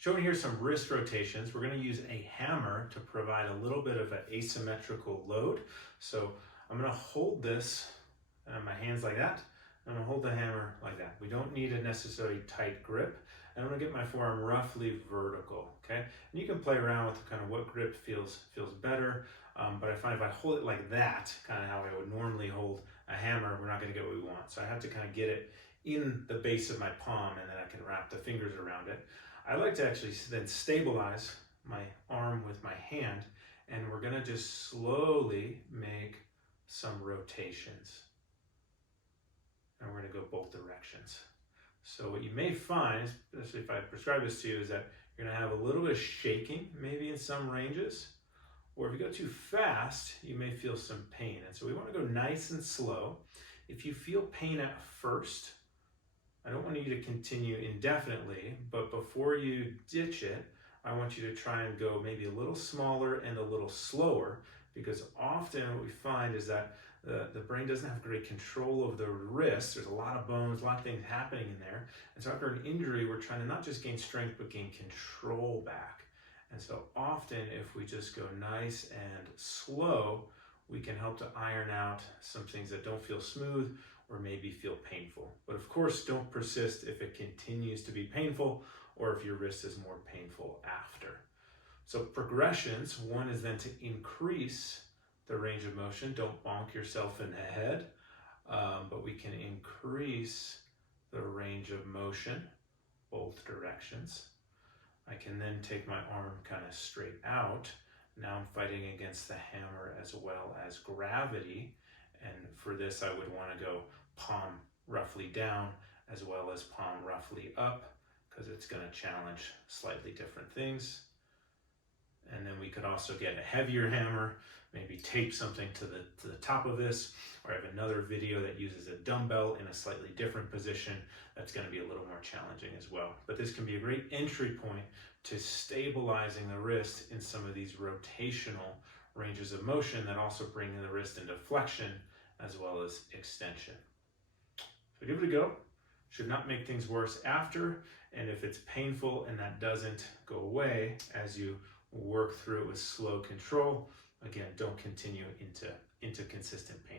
Showing here some wrist rotations. We're going to use a hammer to provide a little bit of an asymmetrical load. So I'm going to hold this in my hands like that. I'm going to hold the hammer like that. We don't need a necessarily tight grip. And I'm going to get my forearm roughly vertical, okay? And you can play around with kind of what grip feels better. But I find if I hold it like that, kind of how I would normally hold a hammer, we're not going to get what we want. So I have to kind of get it in the base of my palm, and then I can wrap the fingers around it. I like to actually then stabilize my arm with my hand, and we're going to just slowly make some rotations. And we're going to go both directions. So what you may find, especially if I prescribe this to you, is that you're going to have a little bit of shaking, maybe in some ranges, or if you go too fast, you may feel some pain. And so we want to go nice and slow. If you feel pain at first, I don't want you to continue indefinitely, but before you ditch it, I want you to try and go maybe a little smaller and a little slower, because often what we find is that the brain doesn't have great control of the wrist. There's a lot of bones, a lot of things happening in there. And so after an injury, we're trying to not just gain strength, but gain control back. And so often if we just go nice and slow, we can help to iron out some things that don't feel smooth or maybe feel painful. But of course, don't persist if it continues to be painful or if your wrist is more painful after. So progressions, one is then to increase the range of motion. Don't bonk yourself in the head, but we can increase the range of motion, both directions. I can then take my arm kind of straight out. Now I'm fighting against the hammer as well as gravity. And for this, I would want to go palm roughly down as well as palm roughly up, because it's going to challenge slightly different things. And then we could also get a heavier hammer, maybe tape something to the top of this, or I have another video that uses a dumbbell in a slightly different position. That's going to be a little more challenging as well. But this can be a great entry point to stabilizing the wrist in some of these rotational ranges of motion that also bring the wrist into flexion as well as extension. So give it a go. Should not make things worse after. And if it's painful and that doesn't go away as you work through it with slow control, again, don't continue into consistent pain.